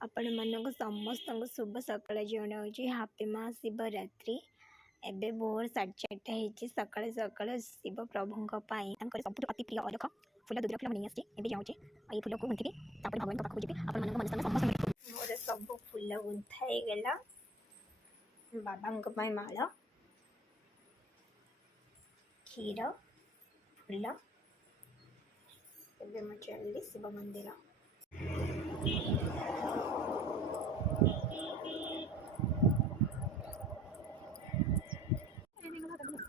आपण मानक समस्त शुभ सकाळ जनाऊँ हापी महाशिवरात्रि। एबे भोर 4:30 होती सकाळ सकाळ शिव प्रभु सब अति प्रिय अलख फुल दुर्गा फुल नहीं आसी ए जाऊँचे ये फुल को गुंथि भगवान पाखक जी अपन मन समस्त मोर सब फुल गुंथा गला बाबा माल क्षीर फुल एबे मैं चलि शिव मंदिर।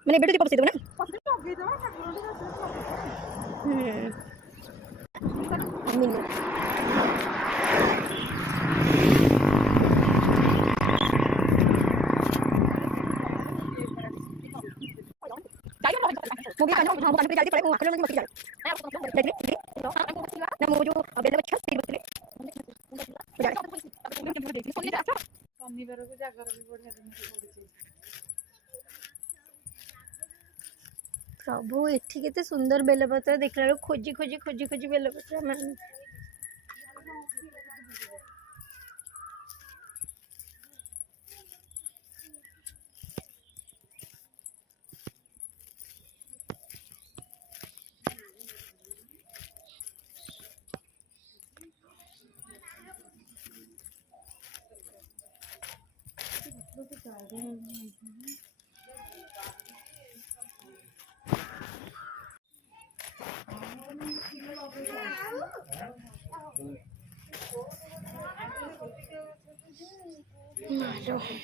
मैंने बेटू पहुंचे ना मुझे कहना हां बुकान पे जल्दी पड़े को आखिर में मत जाए ना वो जो बेला बच्चा फिर बतले शनिवार को जागर भी बढ़िया दिन पड़े। प्रभु एठी केते सुंदर बेलपत्र देखला खोजी खोजी खोजी खोजी बेलपत्र मान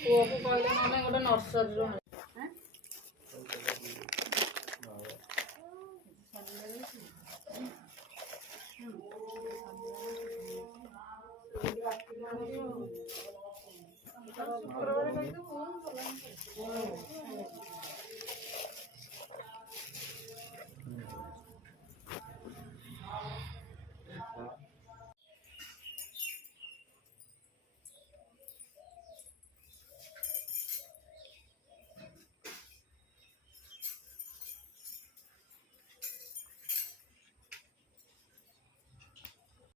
पुओ को कहले माने गोटे नर्सरी रो शुक्रवार